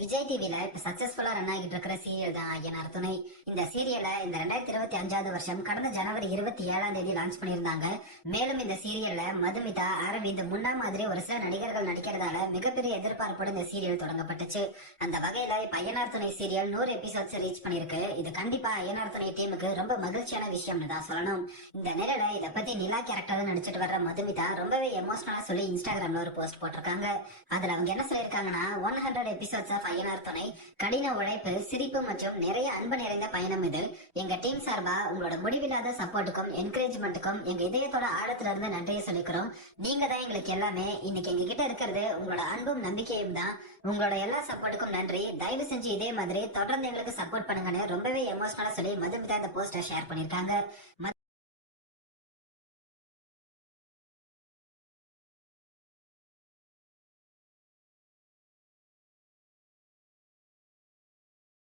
விஜய் டிவில இப்ப சக்சஸ்ஃபுல்லா ரன் ஆகிட்டு இருக்கிற சீரியல் தான் ஐயனார் துணை. இந்த சீரியலை இந்த 2025 வருஷம் கடந்த ஜனவரி 27 லான்ச் பண்ணியிருந்தாங்க. மேலும் இந்த சீரியல்ல மதுமிதா, அரவிந்த், முன்னா மாதிரி ஒரு சில நடிகர்கள் நடிக்கிறதால மிகப்பெரிய எதிர்பார்ப்போடு இந்த சீரியல் தொடங்கப்பட்டுச்சு. அந்த வகையில இப்ப ஐயனார் துணை சீரியல் 100 எபிசோட்ஸ் ரீச் பண்ணிருக்கு. இது கண்டிப்பா ஐயனார் துணை டீமுக்கு ரொம்ப மகிழ்ச்சியான விஷயம்னு தான் சொல்லணும். இந்த நிலையில இத பத்தி நிலா கேரக்டர்ல நடிச்சிட்டு வர்ற மதுமிதா ரொம்பவே எமோஷனலா சொல்லி இன்ஸ்டாகிராம்ல ஒரு போஸ்ட் போட்டிருக்காங்க. அதுல அவங்க என்ன சொல்லிருக்காங்கன்னா, 100 எபிசோட்ஸ் ஆஃப் ஐயனார் துணை, கடின உழைப்பு, சிரிப்பு மற்றும் நிறைய அன்பு நிறைந்த பயணம் இது. எங்க டீம் சார்பா உங்களோட முடிவில்லாத சப்போர்ட்டுக்கும் என்கரேஜ்மெண்ட்டுக்கும் எங்க இதயத்தோட ஆழத்துல இருந்து நன்றியை சொல்லிக்கிறோம். நீங்க தான் எங்களுக்கு எல்லாமே. இன்னைக்கு எங்க கிட்ட இருக்கிறது உங்களோட அன்பும் நம்பிக்கையும் தான். உங்களோட எல்லா சப்போர்ட்டுக்கும் நன்றி. தயவு செஞ்சு இதே மாதிரி தொடர்ந்து எங்களுக்கு சப்போர்ட் பண்ணுங்கன்னு ரொம்பவே எமோஷனலா சொல்லி மதுமிதா இந்த போஸ்டர் ஷேர் பண்ணிருக்காங்க.